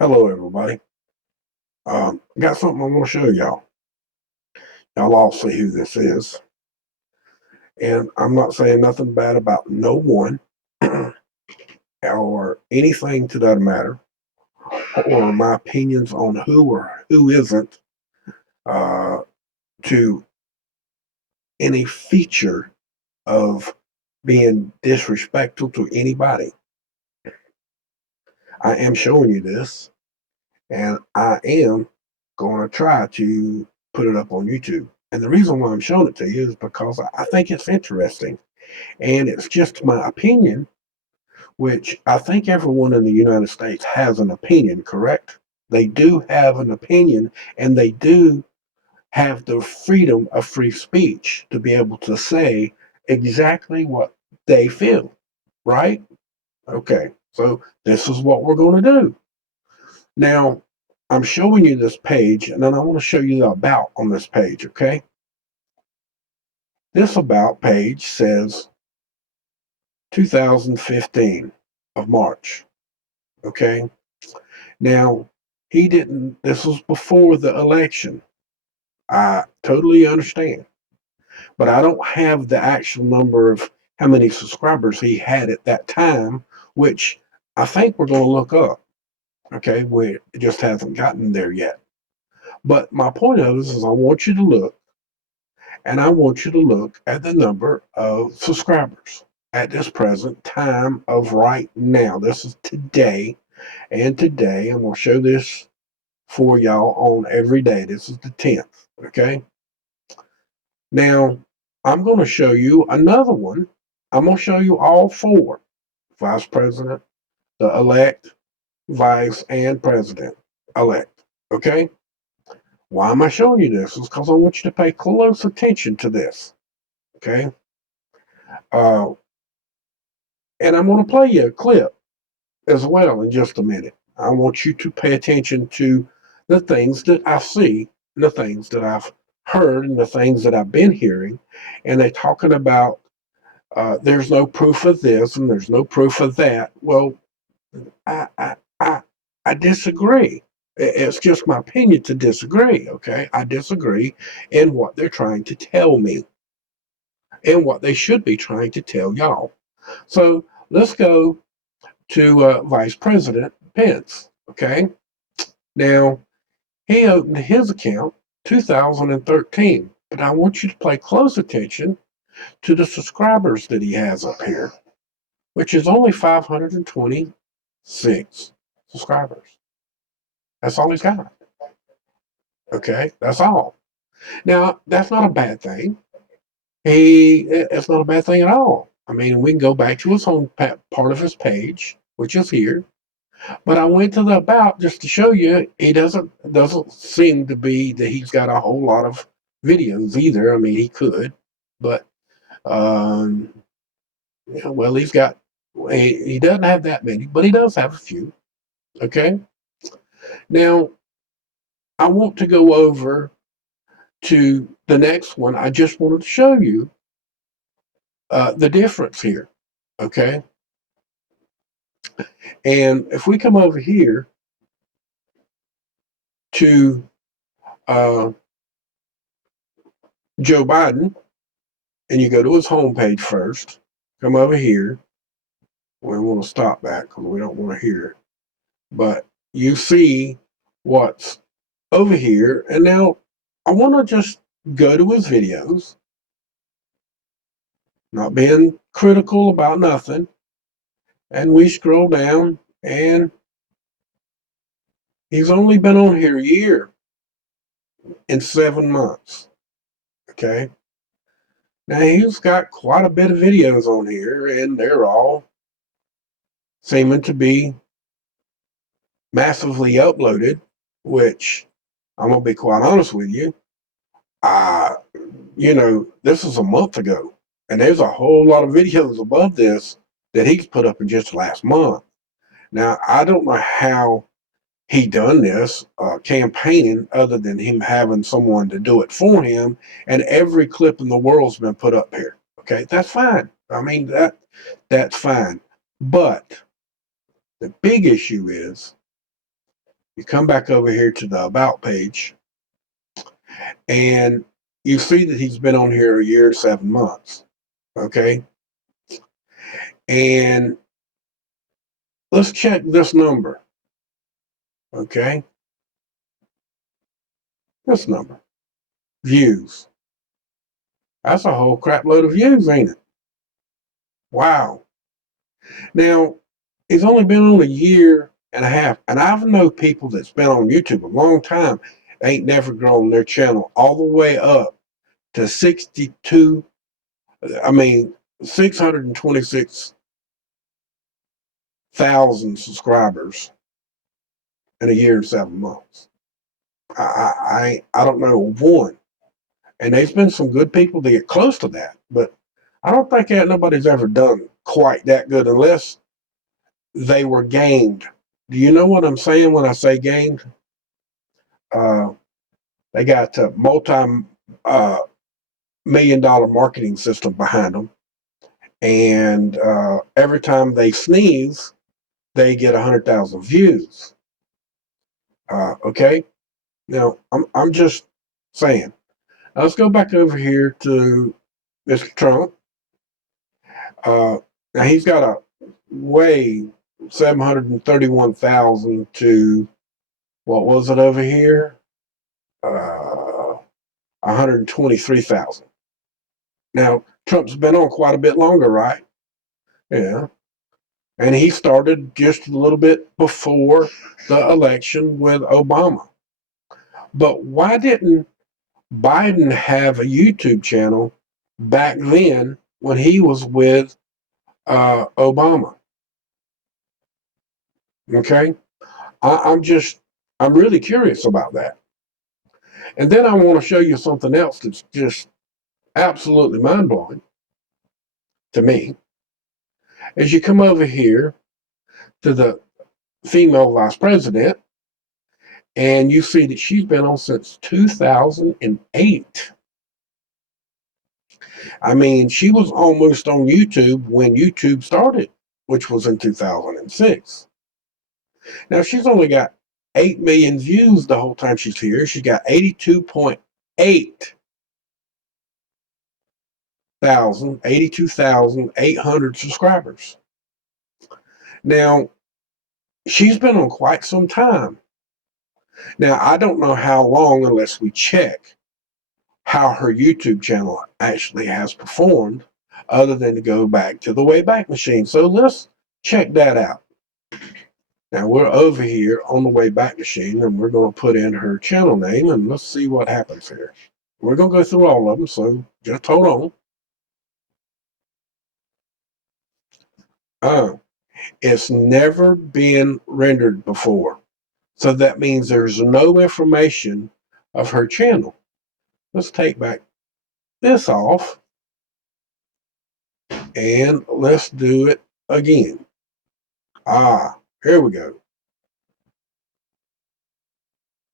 Hello, everybody. I got something I want to show y'all. Y'all all see who this is. And I'm not saying nothing bad about no one or anything to that matter, or my opinions on who or who isn't uh, to any feature of being disrespectful to anybody. I am showing you this, and I am going to try to put it up on YouTube. And the reason why I'm showing it to you is because I think it's interesting. And it's just my opinion, which I think everyone in the United States has an opinion, correct? They do have an opinion, and they do have the freedom of free speech to be able to say exactly what they feel, right? Okay, so this is what we're going to do. Now, I'm showing you this page, and then I want to show you the about on this page, okay? This about page says 2015 of March, okay? Now, he didn't, this was before the election. I totally understand. But I don't have the actual number of how many subscribers he had at that time, which I think we're going to look up. Okay, it just hasn't gotten there yet. But my point of this is I want you to look, and I want you to look at the number of subscribers at this present time of right now. This is today, and today I'm going to show this for y'all on every day. This is the 10th. Okay. Now, I'm going to show you another one. I'm going to show you all four: vice president, the elect, vice, and president elect. Okay. Why am I showing you this? It's because I want you to pay close attention to this. Okay. Uh, and I'm going to play you a clip as well in just a minute. I want you to pay attention to the things that I see, and the things that I've heard, and the things that I've been hearing. And they're talking about there's no proof of this and there's no proof of that. Well, I I I, I disagree. It's just my opinion to disagree. Okay, I disagree in what they're trying to tell me and what they should be trying to tell y'all. So let's go to Vice President Pence. Okay, now he opened his account 2013, but I want you to pay close attention to the subscribers that he has up here, which is only 526 subscribers. That's all he's got. Okay, that's all. Now, that's not a bad thing. It's not a bad thing at all. I mean, we can go back to his home part of his page, which is here. But I went to the about just to show you he doesn't seem to be that he's got a whole lot of videos either. I mean, he could, but um, yeah, well, he doesn't have that many, but he does have a few. Okay, now I want to go over to the next one. I just wanted to show you the difference here. Okay, and if we come over here to uh, Joe Biden, and you go to his homepage first, come over here. We want to stop that because we don't want to hear it. But you see what's over here. And now I want to just go to his videos, not being critical about nothing. And we scroll down, and he's only been on here a year and 7 months. Okay. Now he's got quite a bit of videos on here, and they're all seeming to be massively uploaded, which I'm gonna be quite honest with you. Uh, this was a month ago, and there's a whole lot of videos above this that he's put up in just last month. Now, I don't know how he done this campaigning other than him having someone to do it for him, and every clip in the world's been put up here. Okay, that's fine. I mean that's fine. But the big issue is You come back over here to the About page, and you see that he's been on here a year and 7 months. Okay? And let's check this number. Okay? This number. Views. That's a whole crap load of views, ain't it? Wow. Now, he's only been on a year and a half, and I've known people that's been on YouTube a long time, ain't never grown their channel all the way up to 626,000 subscribers in a year and 7 months. I don't know one. And there's been some good people to get close to that, but I don't think that nobody's ever done quite that good unless they were gamed. Do you know what I'm saying when I say gamed? They got a multi-million-dollar marketing system behind them, and every time they sneeze, they get 100,000 views. Okay, now I'm just saying. Now let's go back over here to Mr. Trump. Now he's got a way 731,000 to what was it over here? 123,000. Now Trump's been on quite a bit longer, right? Yeah, and he started just a little bit before the election with Obama. But why didn't Biden have a YouTube channel back then when he was with Obama? Okay, I'm really curious about that. And then I want to show you something else that's just absolutely mind blowing to me. As you come over here to the female vice president, and you see that she's been on since 2008. I mean, she was almost on YouTube when YouTube started, which was in 2006. Now, she's only got 8 million views the whole time she's here. She got 82,800 subscribers. Now, she's been on quite some time. Now, I don't know how long unless we check how her YouTube channel actually has performed, other than to go back to the Wayback Machine. So let's check that out. Now we're over here on the Wayback Machine, and we're going to put in her channel name, and let's see what happens here. We're going to go through all of them, so just hold on. It's never been rendered before. So that means there's no information of her channel. Let's take back this off, and let's do it again. Here we go.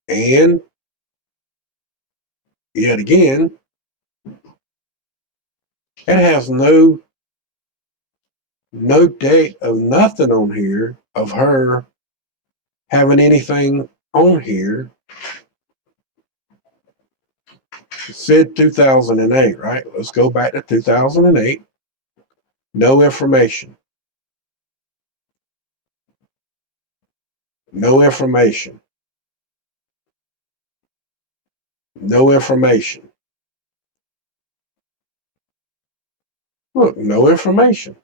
And yet again, it has no date of nothing on here of her having anything on here. It said 2008, right? Let's go back to 2008. No information. No information. No information. Look, no information.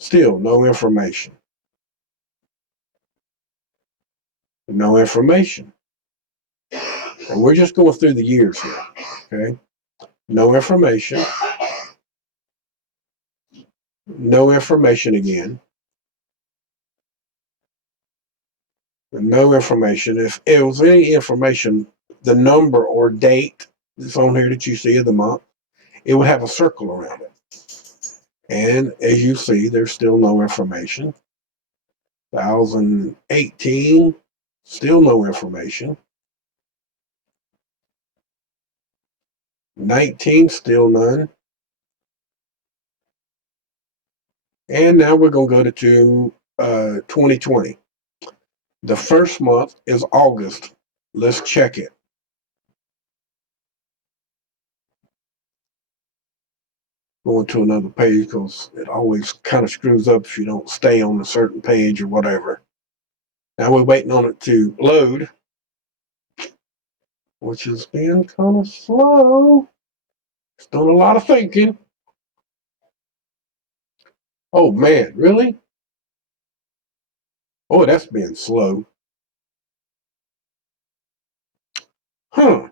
Still no information. No information. And we're just going through the years here. Okay. No information. No information again. No information. If it was any information, the number or date that's on here that you see of the month, it would have a circle around it. And as you see, there's still no information. 2018, still no information. 19, still none. And now we're going to go to 2020. The first month is August. Let's check it. Going to another page because it always kind of screws up if you don't stay on a certain page or whatever. Now we're waiting on it to load, which has been kind of slow. It's done a lot of thinking. Oh man, really? Oh, that's been slow. Huh.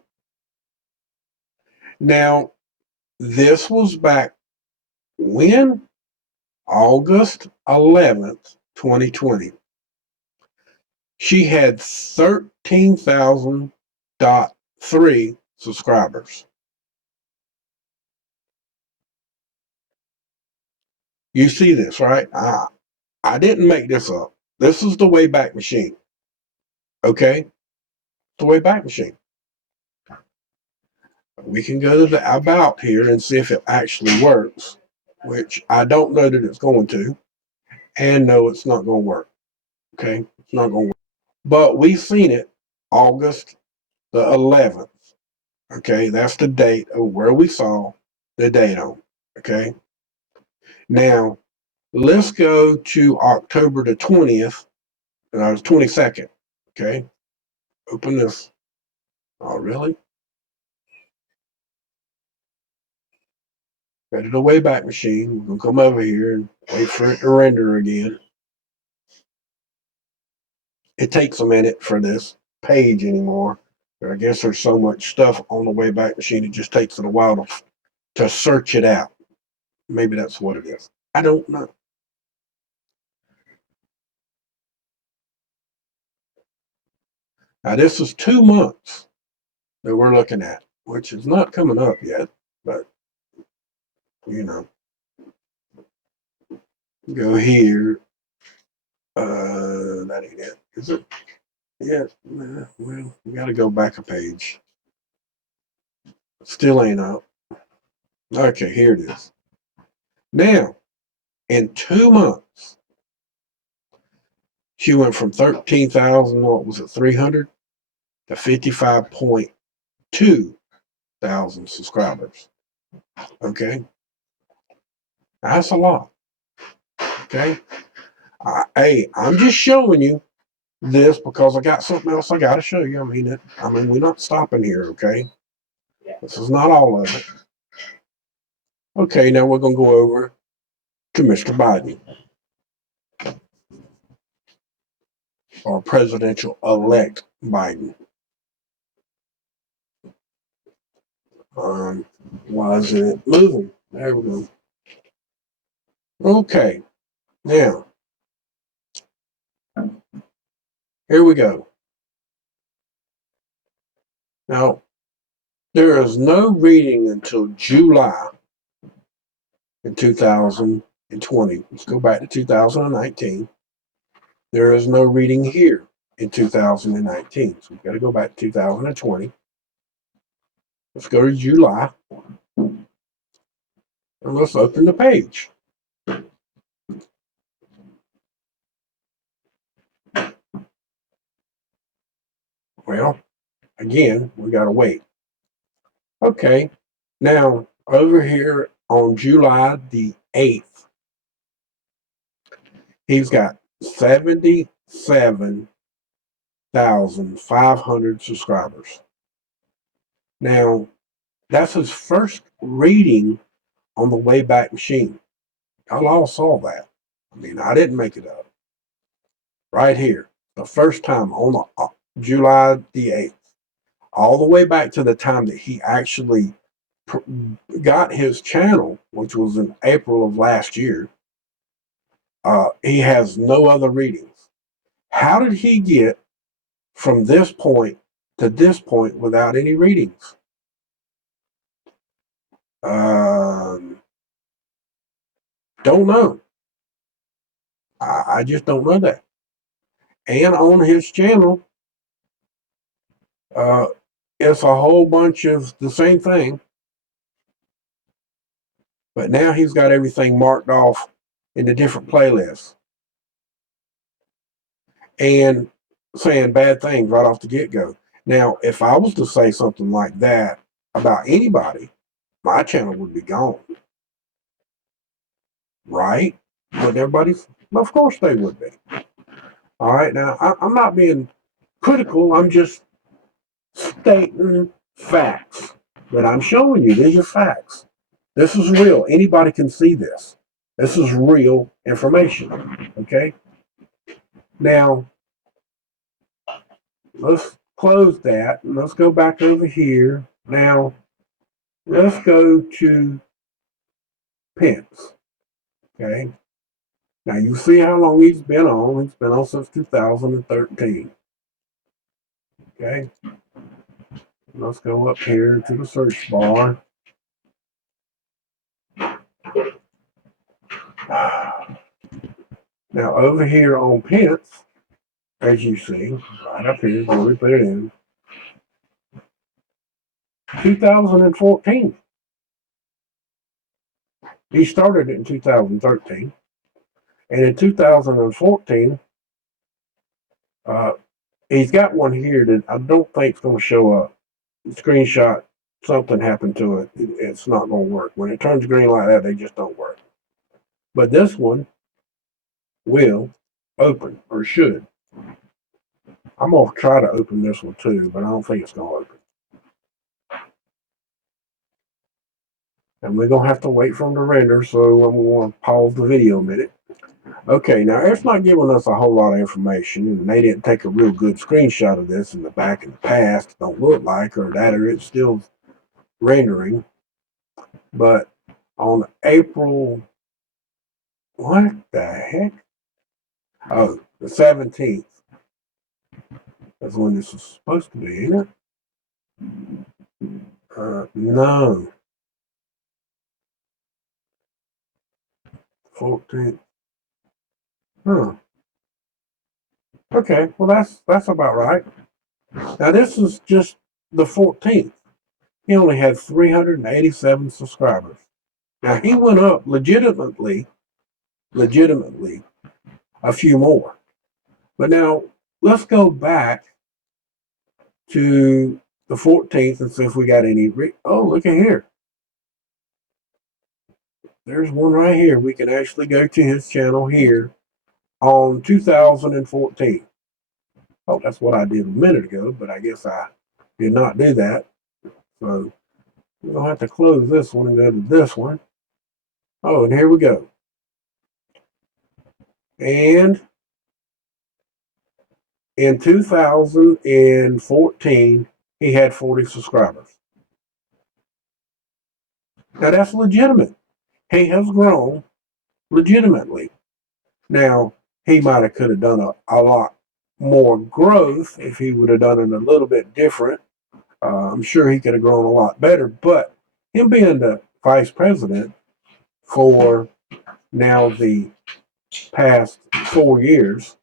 Now, this was back when? August 11th, 2020. She had 13,000.3 subscribers. You see this, right? I didn't make this up. This is the Wayback Machine. Okay? The Wayback Machine. We can go to the About here and see if it actually works, which I don't know that it's going to, and no, it's not going to work. Okay? It's not going to work. But we've seen it August the 11th. Okay? That's the date of where we saw the date on. Okay? Now, let's go to October the 20th, 22nd. Okay? Open this. Oh, really? Go to the Wayback Machine. We're going to come over here and wait for it to render again. It takes a minute for this page anymore. I guess there's so much stuff on the Wayback Machine, it just takes it a while to search it out. Maybe that's what it is. I don't know. Now, this is 2 months that we're looking at, which is not coming up yet, but, you know. Go here. That ain't it, is it? Yeah, well, we got to go back a page. Still ain't up. Okay, here it is. Now, in 2 months, she went from 13,000, what was it, 300 to 55.2 thousand subscribers. Okay, that's a lot. Okay, hey, I'm just showing you this because I got something else I got to show you. I mean, we're not stopping here. Okay, this is not all of it. Okay, now we're going to go over to Mr. Biden, or presidential-elect Biden. Why isn't it moving? There we go. Okay, now, here we go. Now, there is no reading until July in 2020. Let's go back to 2019. There is no reading here in 2019. So we've got to go back to 2020. Let's go to July. And let's open the page. Well, again, we got to wait. Okay, now over here on July the 8th, he's got 77,500 subscribers. Now, that's his first reading on the Wayback Machine. Y'all all saw that. I mean, I didn't make it up. Right here, the first time on the, July the 8th, all the way back to the time that he actually got his channel, which was in April of last year. He has no other readings. How did he get from this point to this point without any readings? Don't know. I just don't know that. And on his channel, it's a whole bunch of the same thing. But now he's got everything marked off into different playlists. and saying bad things right off the get-go. Now, if I was to say something like that about anybody, my channel would be gone. Right? But everybody's, of course they would be. All right, now I'm not being critical. I'm just stating facts that I'm showing you. These are facts. This is real. Anybody can see this. This is real information. Okay? Now, let's close that and let's go back over here. Now, let's go to Pence. Okay? Now, you see how long he's been on. He's been on since 2013. Okay? Let's go up here to the search bar. Now, over here on Pence, as you see, right up here, where we put it in, 2014. He started it in 2013. And in 2014, he's got one here that I don't think is going to show up. Screenshot, something happened to it. It's not going to work. When it turns green like that, they just don't work. But this one will open, or should. I'm going to try to open this one too, but I don't think it's going to open. And we're going to have to wait for them to render, so I'm going to pause the video a minute. Okay, now it's not giving us a whole lot of information, and they didn't take a real good screenshot of this in the back and the past. Don't look like, or that, or it's still rendering. But on April, what the heck? Oh, the 17th. That's when this was supposed to be, isn't it? No. 14th. Huh. Okay, well that's about right. Now this is just the 14th. He only had 387 subscribers. Now he went up legitimately a few more. But now let's go back to the 14th and see if we got any. Oh, look at here. There's one right here. We can actually go to his channel here on 2014. Oh, that's what I did a minute ago, but I guess I did not do that. So we're going to have to close this one and go to this one. Oh, and here we go. And in 2014, he had 40 subscribers. Now that's legitimate. He has grown legitimately. Now, he might have could have done a lot more growth if he would have done it a little bit different. I'm sure he could have grown a lot better, but him being the vice president for now the past 4 years,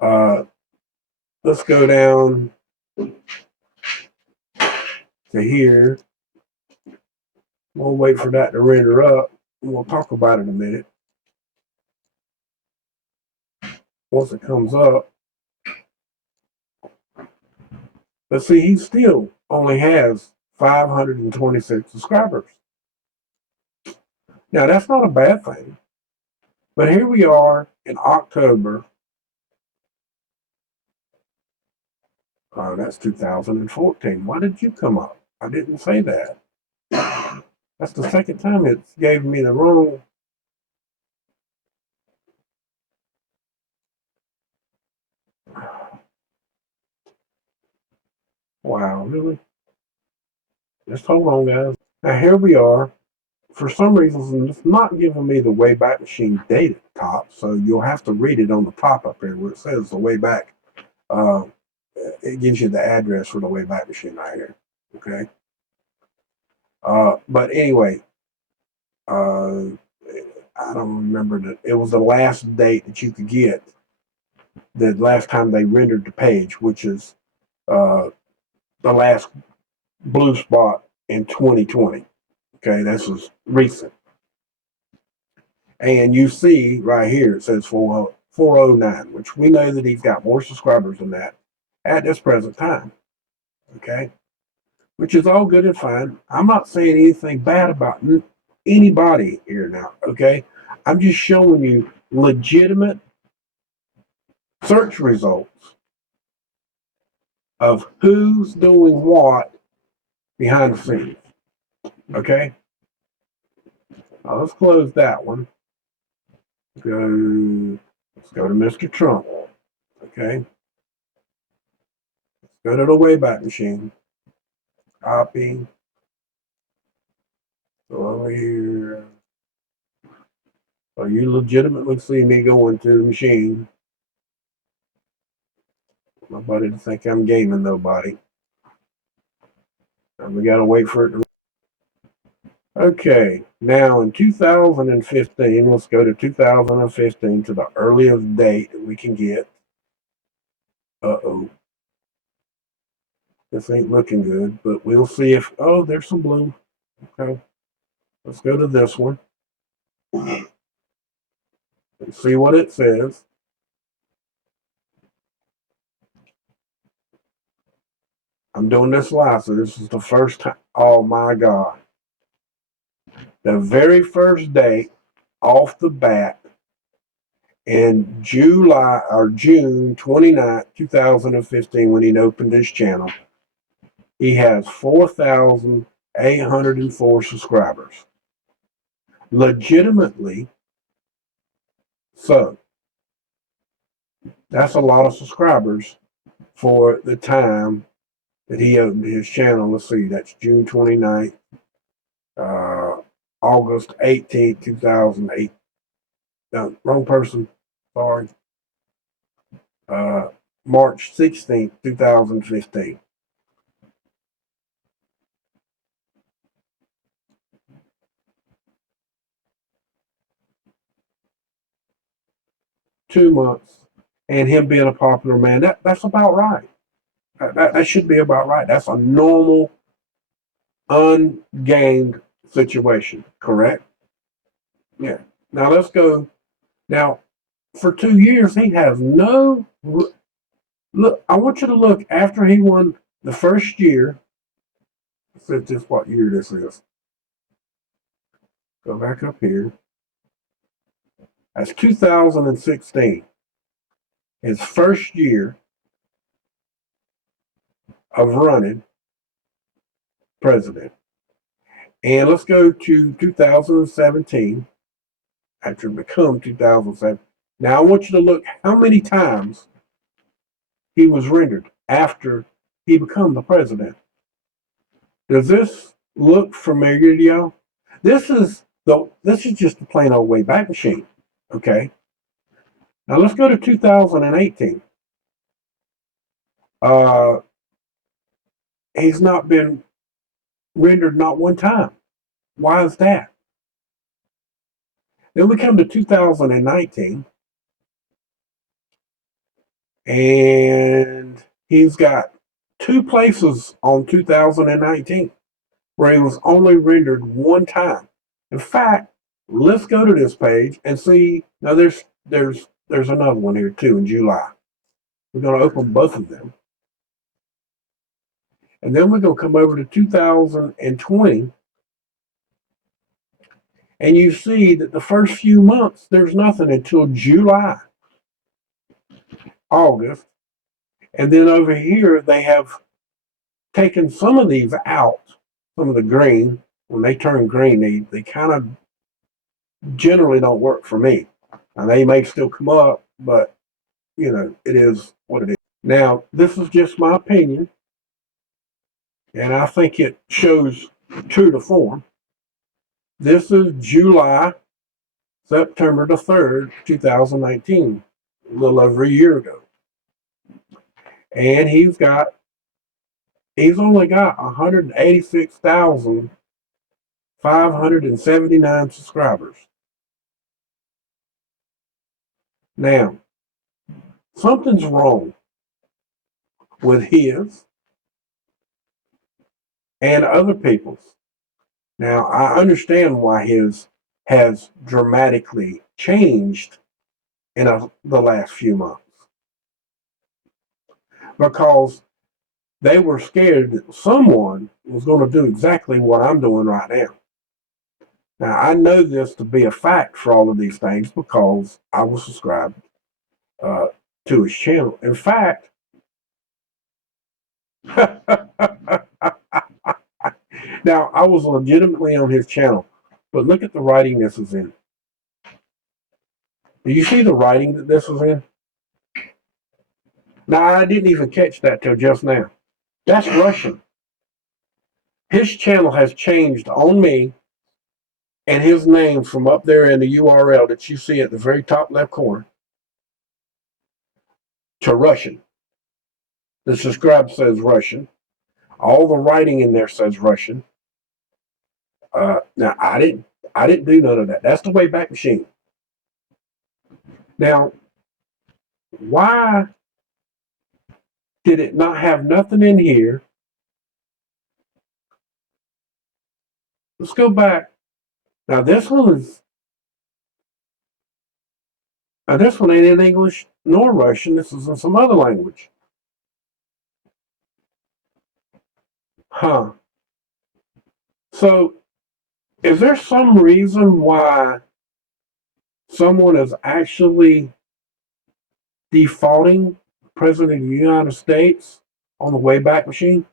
let's go down to here. We'll wait for that to render up, and we'll talk about it in a minute. Once it comes up. But see, he still only has 526 subscribers. Now, that's not a bad thing. But here we are in October. Oh, that's 2014. Why did you come up? I didn't say that. That's the second time it gave me the wrong. Wow, really? Just hold on, guys. Now, here we are. For some reason, it's not giving me the Wayback Machine date at the top, so you'll have to read it on the top up here where it says the Wayback. It gives you the address for the Wayback Machine right here. Okay. But anyway, I don't remember that. It was the last date that you could get. The last time they rendered the page, which is the last blue spot in 2020. Okay, this is recent. And you see right here, it says for 409, which we know that he's got more subscribers than that at this present time. Okay, which is all good and fine. I'm not saying anything bad about anybody here now. Okay, I'm just showing you legitimate search results of who's doing what behind the scenes. Okay, now let's close that one. Let's go to Mr. Trump. Okay, let's go to the Wayback Machine. Copy. So over here. So you legitimately see me going to the machine. Nobody to think I'm gaming nobody. And we gotta wait for it to. Okay, now in 2015, let's go to 2015 to the earliest date that we can get. Uh-oh. This ain't looking good, but we'll see if, oh, there's some blue. Okay, let's go to this one and see what it says. I'm doing this live, so this is the first time. Oh my God. The very first day off the bat in July or June 29th, 2015, when he opened his channel, he has 4,804 subscribers. Legitimately, so that's a lot of subscribers for the time that he opened his channel. Let's see, that's June 29th, August 18th, 2008. No, wrong person. Sorry. March 16th, 2015. Two months, and him being a popular man. That's about right. That should be about right. That's a normal, ungamed situation, correct? Yeah. Now let's go. Now, for 2 years, he has no. Look, I want you to look after he won the first year. Let's see what year this is. Go back up here. That's 2016. His first year of running president. And let's go to 2017, after it become 2007. Now I want you to look how many times he was rendered after he become the president. Does this look familiar to y'all? This is just the plain old Wayback Machine. Okay. Now let's go to 2018. He's not been rendered not one time. Why is that? Then we come to 2019, and he's got two places on 2019 where he was only rendered one time. In fact, let's go to this page and see. Now there's another one here too in July. We're going to open both of them. And then we're going to come over to 2020. And you see that the first few months, there's nothing until July, August. And then over here, they have taken some of these out, some of the green. When they turn green, they kind of generally don't work for me. Now, they may still come up, but, it is what it is. Now, this is just my opinion, and I think it shows true to form. This is July, September the 3rd, 2019, a little over a year ago. And he's only got 186,579 subscribers. Now, something's wrong with his and other people's. Now, I understand why his has dramatically changed in the last few months because they were scared that someone was going to do exactly what I'm doing right now. Now, I know this to be a fact for all of these things because I was subscribed uh, to his channel. In fact, now I was legitimately on his channel, but look at the writing this is in. Do you see the writing that this is in? Now, I didn't even catch that till just now. That's Russian. His channel has changed on me and his name from up there in the URL that you see at the very top left corner to Russian. The subscribe says Russian. All the writing in there says Russian. Now I didn't do none of that. That's the Wayback Machine. Now, why did it not have nothing in here? Let's go back. Now this one ain't in English nor Russian. This is in some other language. Huh. So is there some reason why someone is actually defaulting the President of the United States on the Wayback Machine?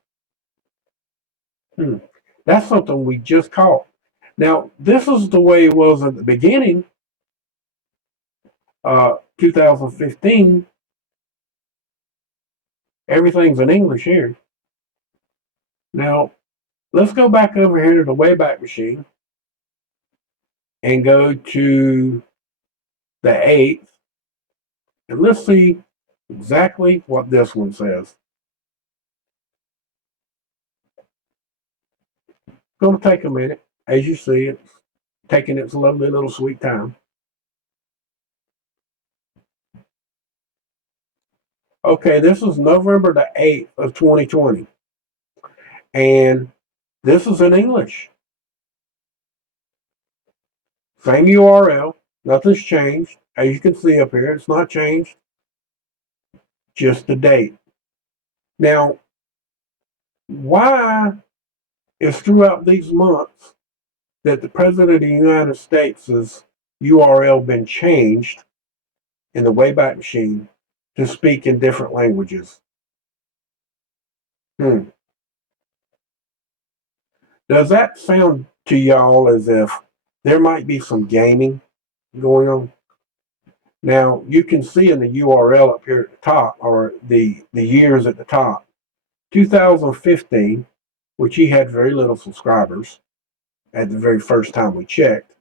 That's something we just caught. Now, this is the way it was at the beginning, 2015. Everything's in English here. Now, let's go back over here to the Wayback Machine and go to the 8th, and let's see exactly what this one says. It's going to take a minute. As you see, it's taking its lovely little sweet time. Okay, this is November the 8th of 2020. And this is in English. Same URL. Nothing's changed. As you can see up here, it's not changed. Just the date. Now, why is throughout these months that the President of the United States' URL been changed in the Wayback Machine to speak in different languages? Does that sound to y'all as if there might be some gaming going on? Now, you can see in the URL up here at the top, or the years at the top, 2015, which he had very little subscribers at the very first time we checked,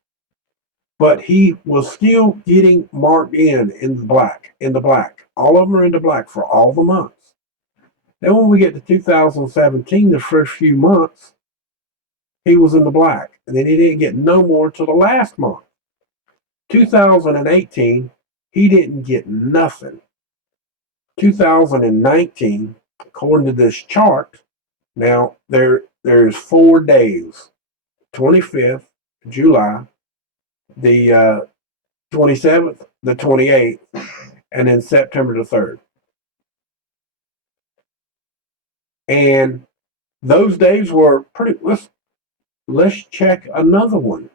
but he was still getting marked in the black. All of them are in the black for all the months. Then when we get to 2017, the first few months, he was in the black, and then he didn't get no more till the last month. 2018, he didn't get nothing. 2019, according to this chart, now there's 4 days: 25th July, the 27th, the 28th, and then September the 3rd. And those days were pretty. Let's check another one.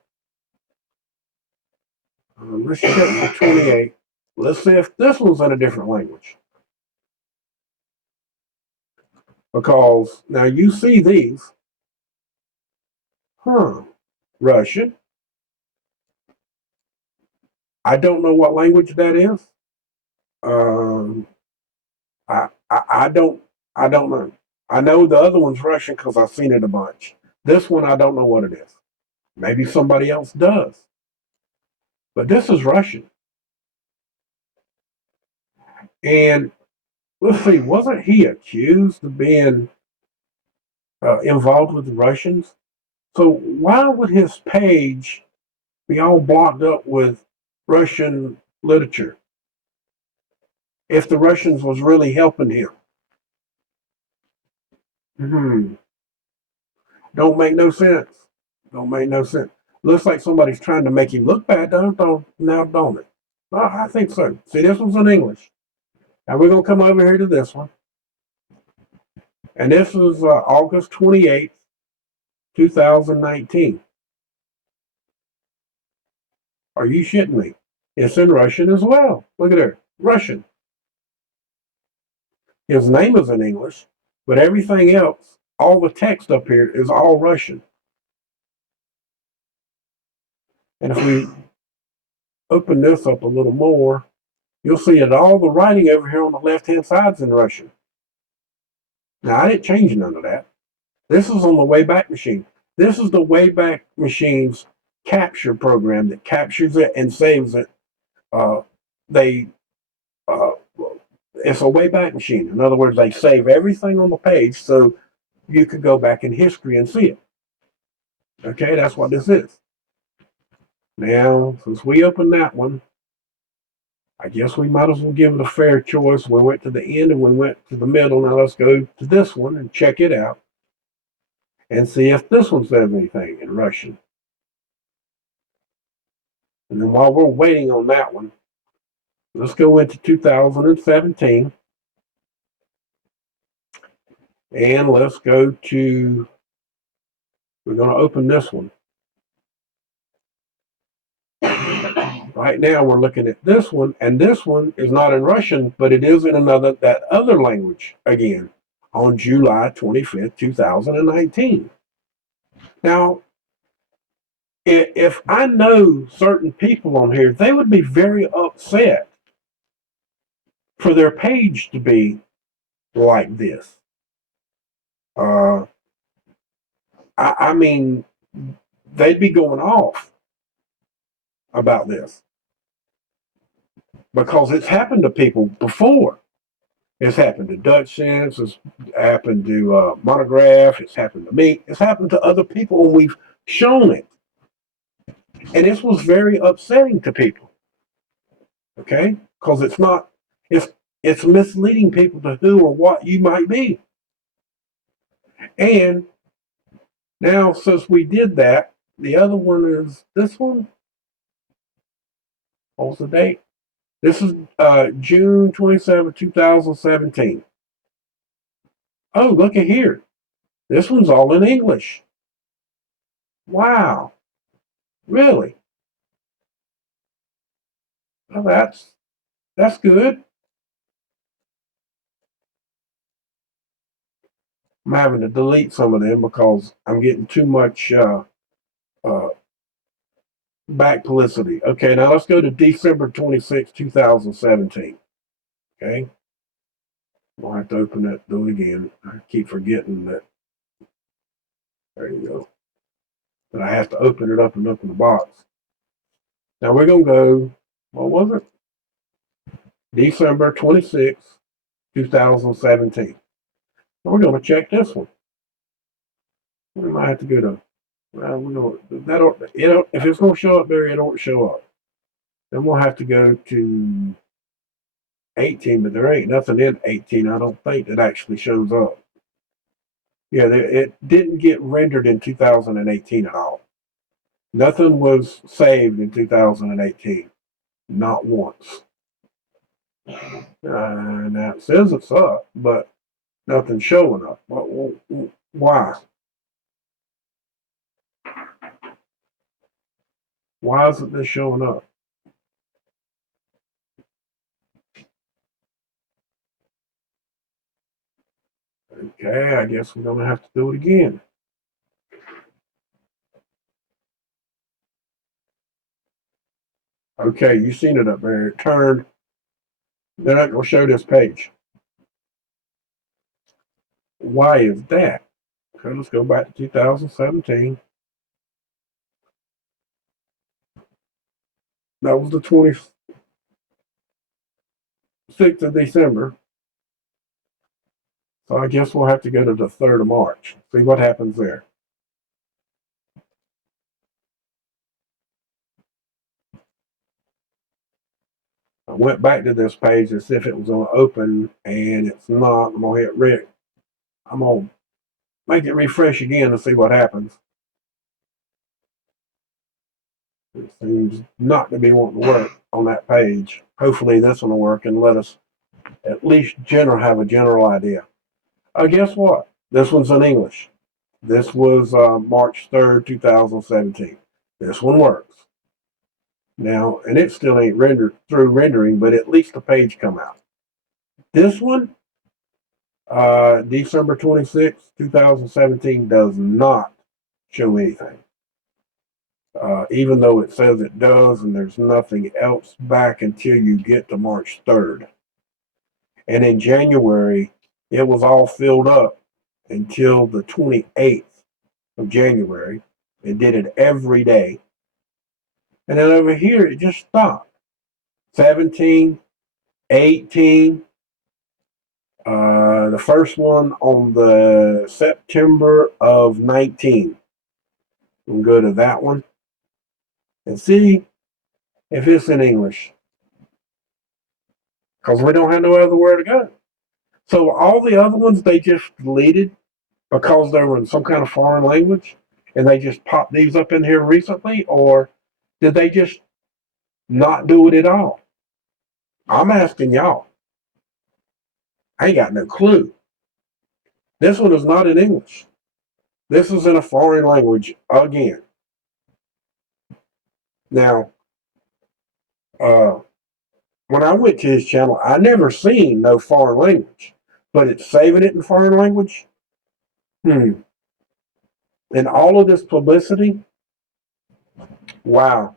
Let's check the 28th. Let's see if this one's in a different language. Because now you see these. Russian. I don't know what language that is. I don't know. I know the other one's Russian because I've seen it a bunch. This one I don't know what it is. Maybe somebody else does. But this is Russian. And let's see, wasn't he accused of being involved with the Russians? So why would his page be all blocked up with Russian literature if the Russians was really helping him? Don't make no sense. Don't make no sense. Looks like somebody's trying to make him look bad, don't it? I think so. See, this one's in English. Now we're going to come over here to this one. And this is August 28th, 2019. Are you shitting me? It's in Russian as well. Look at there. Russian. His name is in English, but everything else, all the text up here is all Russian. And if we open this up a little more, you'll see that all the writing over here on the left-hand side is in Russian. Now, I didn't change none of that. This is on the Wayback Machine. This is the Wayback Machine's capture program that captures it and saves it. They It's a Wayback Machine. In other words, they save everything on the page so you could go back in history and see it. Okay, that's what this is. Now, since we opened that one, I guess we might as well give it a fair choice. We went to the end and we went to the middle. Now let's go to this one and check it out and see if this one says anything in Russian. And then while we're waiting on that one, let's go into 2017 and let's go to, we're going to open this one. Right now we're looking at this one, and this one is not in Russian, but it is in that other language again on July 25th, 2019. Now, if I know certain people on here, they would be very upset for their page to be like this. I mean, they'd be going off about this because it's happened to people before. It's happened to Dutch Sense. It's happened to Monograph. It's happened to me. It's happened to other people, and we've shown it. And this was very upsetting to people. Okay, because it's misleading people to who or what you might be. And now, since we did that, the other one is this one. What was the date? This is June 27, 2017. Oh, look at here. This one's all in English. Wow. Really? Well, that's good. I'm having to delete some of them because I'm getting too much back publicity. Okay, now let's go to December 26, 2017. Okay. I'll have to open that, do it again. I keep forgetting that. There you go. But I have to open it up and open the box. Now we're going to go, what was it? December 26, 2017. We're going to check this one. We might have to go to, well, we don't, if it's going to show up there, it don't show up. Then we'll have to go to 18, but there ain't nothing in 18, I don't think, that actually shows up. Yeah, it didn't get rendered in 2018 at all. Nothing was saved in 2018. Not once. Now it says it's up, but nothing's showing up. Why? Why isn't this showing up? Okay, I guess we're going to have to do it again. Okay, you seen it up there. It turned. They're not going to show this page. Why is that? Okay, let's go back to 2017. That was the 26th of December. So I guess we'll have to go to the 3rd of March. See what happens there. I went back to this page as if it was going to open, and it's not. I'm going to hit Rick. I'm going to make it refresh again to see what happens. It seems not to be wanting to work on that page. Hopefully this one will work and let us at least have a general idea. Guess what? This one's in English. This was March 3rd, 2017. This one works. Now, and it still ain't rendered through rendering, but at least the page come out. This one, December 26th, 2017, does not show anything. Even though it says it does, and there's nothing else back until you get to March 3rd. And in January, it was all filled up until the 28th of January. It did it every day. And then over here, it just stopped. 17, 18, the first one on the September of 19. We'll go to that one and see if it's in English. Because we don't have no other where to go. So all the other ones, they just deleted because they were in some kind of foreign language, and they just popped these up in here recently, or did they just not do it at all? I'm asking y'all. I ain't got no clue. This one is not in English. This is in a foreign language again. Now, when I went to his channel, I never seen no foreign language, but it's saving it in foreign language. And all of this publicity, wow.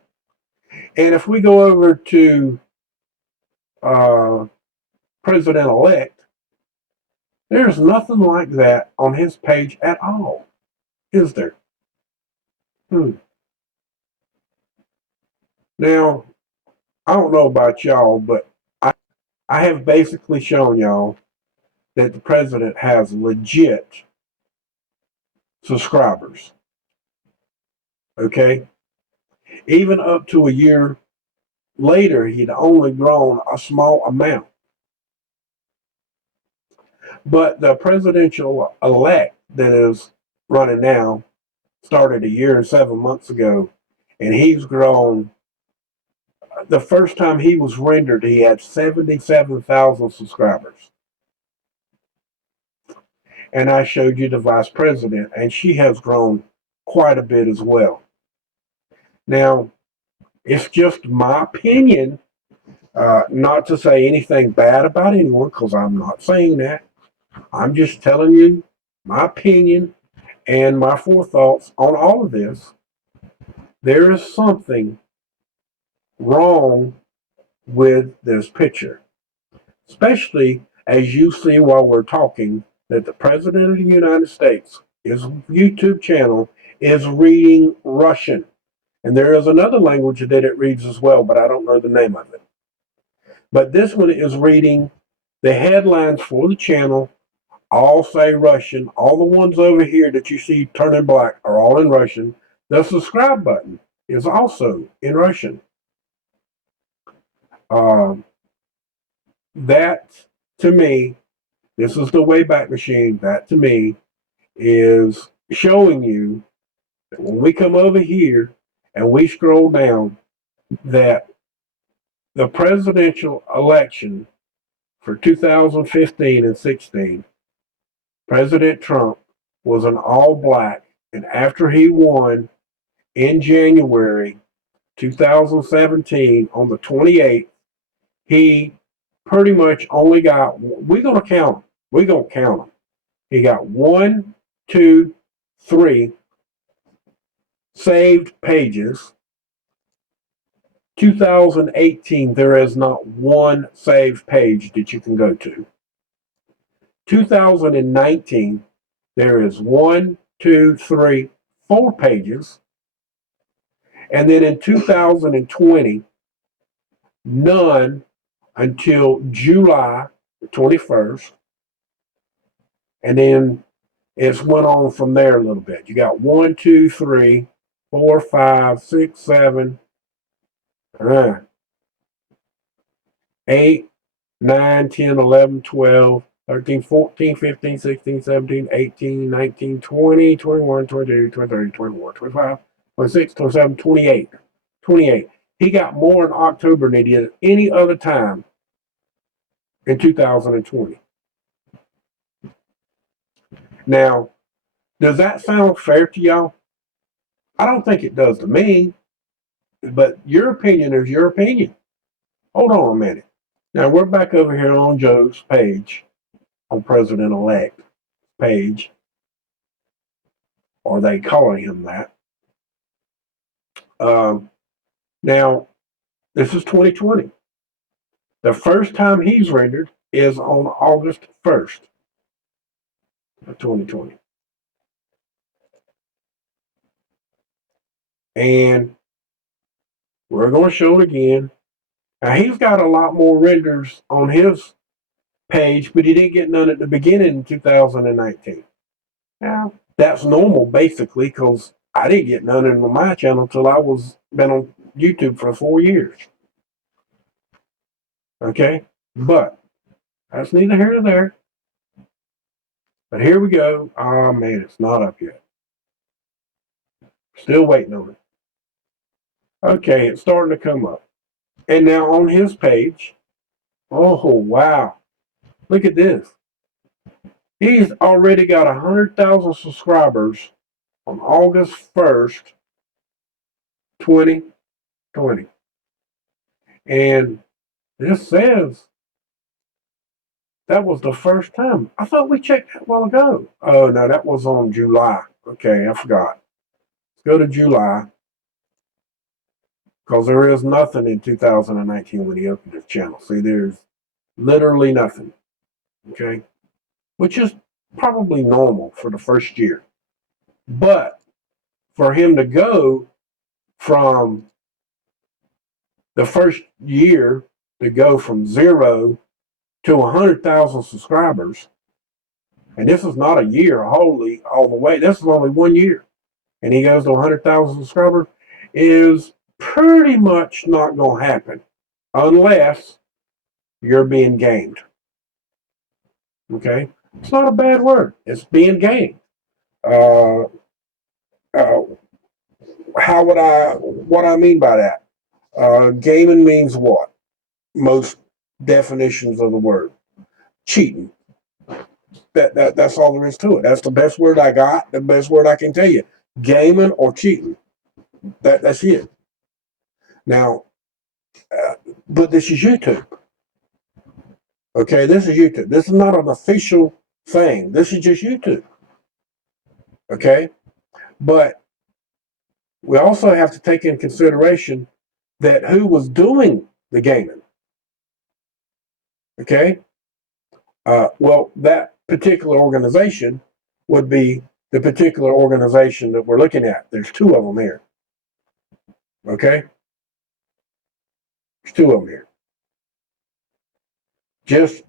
And if we go over to President-elect, there's nothing like that on his page at all, is there? Now, I don't know about y'all, but I have basically shown y'all that the president has legit subscribers. Okay? Even up to a year later, he'd only grown a small amount. But the presidential elect that is running now started a year and 7 months ago, and he's grown. The first time he was rendered, he had 77,000 subscribers. And I showed you the vice president, and she has grown quite a bit as well. Now, it's just my opinion, not to say anything bad about anyone, because I'm not saying that. I'm just telling you my opinion and my forethoughts on all of this. There is something wrong with this picture, especially as you see while we're talking that the President of the United States, his YouTube channel is reading Russian. And there is another language that it reads as well, but I don't know the name of it. But this one is reading the headlines for the channel, all say Russian. All the ones over here that you see turning black are all in Russian. The subscribe button is also in Russian. That, to me, this is the Wayback Machine. That, to me, is showing you that when we come over here and we scroll down, that the presidential election for 2015 and 16, President Trump was an all-black, and after he won in January 2017 on the 28th, he pretty much only got, we're going to count them. He got 1, 2, 3 saved pages. 2018, there is not one saved page that you can go to. 2019, there is 1, 2, 3, 4 pages. And then in 2020, none until July 21st. And then it's went on from there a little bit. You got 1, 2, 3, 4, 5, 6, 7, 8, 9, 10, 11, 12, 13, 14, 15, 16, 17, 18, 19, 20, 21, 22, 23, 24, 25, 26, 27, 28. 28. He got more in October than he did any other time in 2020. Now, does that sound fair to y'all? I don't think it does to me, but your opinion is your opinion. Hold on a minute. Now, we're back over here on Joe's page, on President-elect page, or they calling him that. Now, this is 2020. The first time he's rendered is on August 1st of 2020. And we're going to show it again. Now, he's got a lot more renders on his page, but he didn't get none at the beginning in 2019. Now, that's normal, basically, because I didn't get none in my channel until I was been on YouTube for 4 years. Okay? But that's neither here nor there. But here we go. Oh, man, it's not up yet. Still waiting on it. Okay, it's starting to come up. And now on his page, oh, wow. Look at this. He's already got 100,000 subscribers on August 1st, 2020. And this says that was the first time. I thought we checked that a while ago. Oh, no, that was on July. Okay, I forgot. Let's go to July. Because there is nothing in 2019 when he opened his channel. See, there's literally nothing. Okay? Which is probably normal for the first year. But for him to go from the first year to go from 0 to 100,000 subscribers, and this is not a year wholly all the way, this is only 1 year, and he goes to 100,000 subscribers, is pretty much not going to happen unless you're being gamed. Okay? It's not a bad word. It's being gamed. What I mean by that? Gaming means what? Most definitions of the word. Cheating. That's all there is to it. That's the best word I got, the best word I can tell you. Gaming or cheating. That's it. Now, but this is YouTube. Okay, this is YouTube. This is not an official thing. This is just YouTube. Okay? But we also have to take in consideration that who was doing the gaming. Okay? Well, that particular organization would be the particular organization that we're looking at. There's 2 of them here. Okay? There's 2 of them here. Just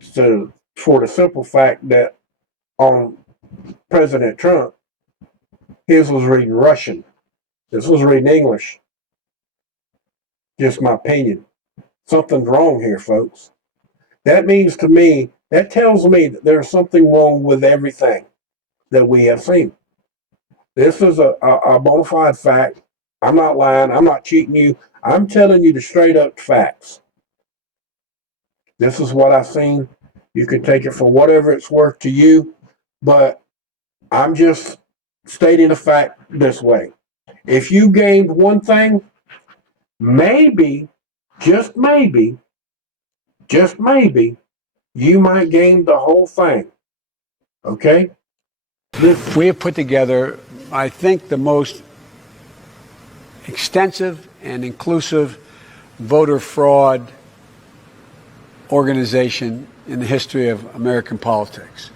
for the simple fact that on President Trump, his was reading Russian. This was reading English. Just my opinion. Something's wrong here, folks. That means to me, that tells me that there's something wrong with everything that we have seen. This is a bona fide fact. I'm not lying. I'm not cheating you. I'm telling you the straight up facts. This is what I've seen. You can take it for whatever it's worth to you, but I'm just stating a fact this way. If you gained one thing, maybe, just maybe, you might gain the whole thing. Okay? We have put together, I think, the most extensive and inclusive voter fraud organization in the history of American politics.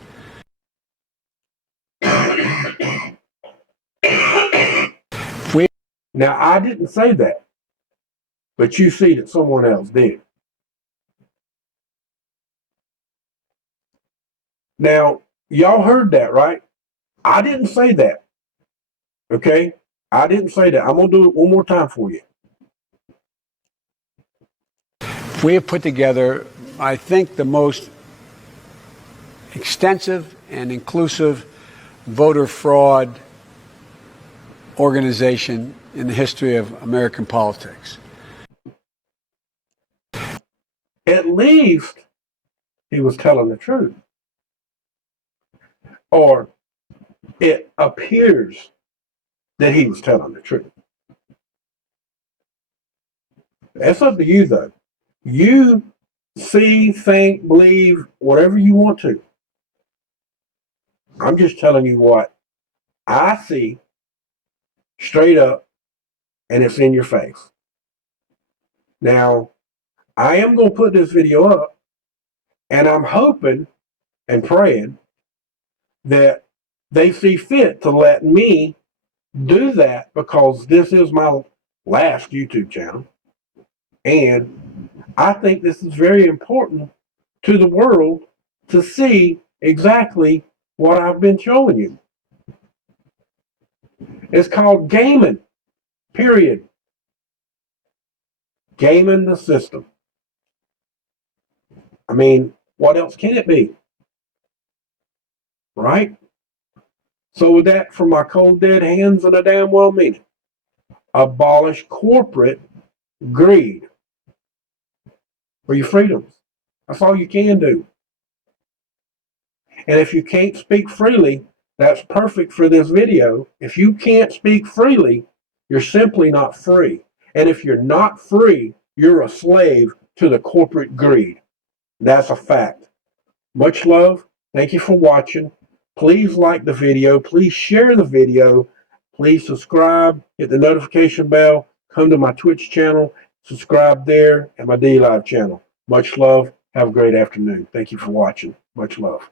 Now, I didn't say that, but you see that someone else did. Now, y'all heard that, right? I didn't say that. Okay? I didn't say that. I'm going to do it one more time for you. We have put together, I think, the most extensive and inclusive voter fraud organization in the history of American politics. At least he was telling the truth. Or it appears that he was telling the truth. That's up to you, though. You see, think, believe, whatever you want to. I'm just telling you what I see straight up, and it's in your face. Now, I am going to put this video up, and I'm hoping and praying that they see fit to let me do that, because this is my last YouTube channel. And I think this is very important to the world to see exactly what I've been showing you. It's called gaming, period. Gaming the system. I mean, what else can it be? Right? So with that, from my cold dead hands and a damn well meaning, abolish corporate greed for your freedoms. That's all you can do. And if you can't speak freely, that's perfect for this video. If you can't speak freely, you're simply not free. And if you're not free, you're a slave to the corporate greed. That's a fact. Much love. Thank you for watching. Please like the video. Please share the video. Please subscribe. Hit the notification bell. Come to my Twitch channel. Subscribe there and my DLive channel. Much love. Have a great afternoon. Thank you for watching. Much love.